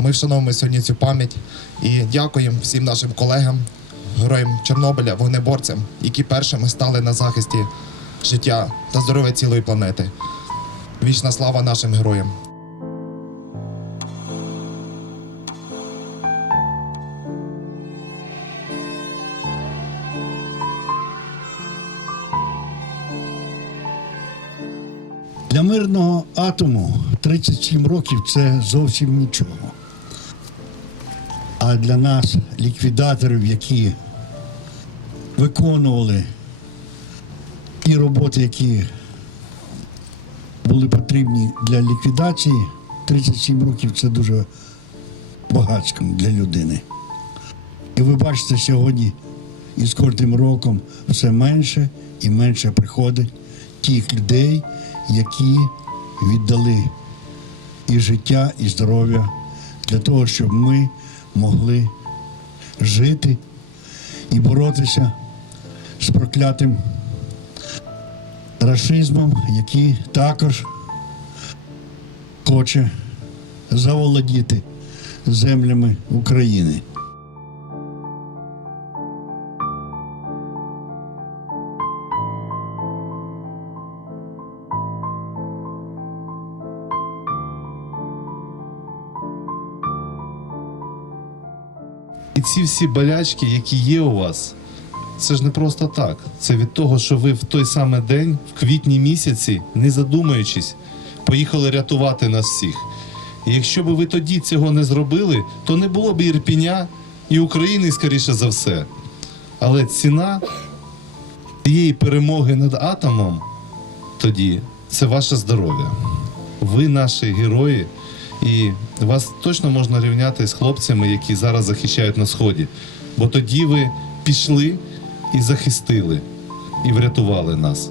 Ми вшановуємо сьогодні цю пам'ять і дякуємо всім нашим колегам, героям Чорнобиля, вогнеборцям, які першими стали на захисті життя та здоров'я цілої планети. Вічна слава нашим героям! Для мирного атому 37 років це зовсім нічого. А для нас, ліквідаторів, які виконували ті роботи, які були потрібні для ліквідації, 37 років це дуже багатсько для людини. І ви бачите сьогодні, і з кожним роком все менше і менше приходить тих людей, які віддали і життя, і здоров'я для того, щоб ми могли жити і боротися з проклятим расизмом, який також хоче заволодіти землями України. І ці всі болячки, які є у вас, це ж не просто так. Це від того, що ви в той самий день, в квітні місяці, не задумуючись, поїхали рятувати нас всіх. І якщо б ви тоді цього не зробили, то не було б Ірпіня і України, скоріше за все. Але ціна цієї перемоги над атомом тоді це ваше здоров'я. Ви наші герої, і вас точно можна рівняти з хлопцями, які зараз захищають на сході. Бо тоді ви пішли і захистили, і врятували нас.